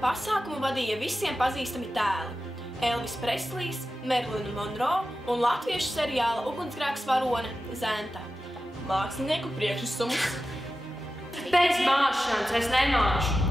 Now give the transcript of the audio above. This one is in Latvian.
Pasākumu vadīja visiem pazīstami tēli – Elvis Preslijs, Marilyn Monroe un latviešu seriāla ugunsgrēks varone Zenta. Mākslinieku priekšnesums. Bez mākšanas es nemāšu.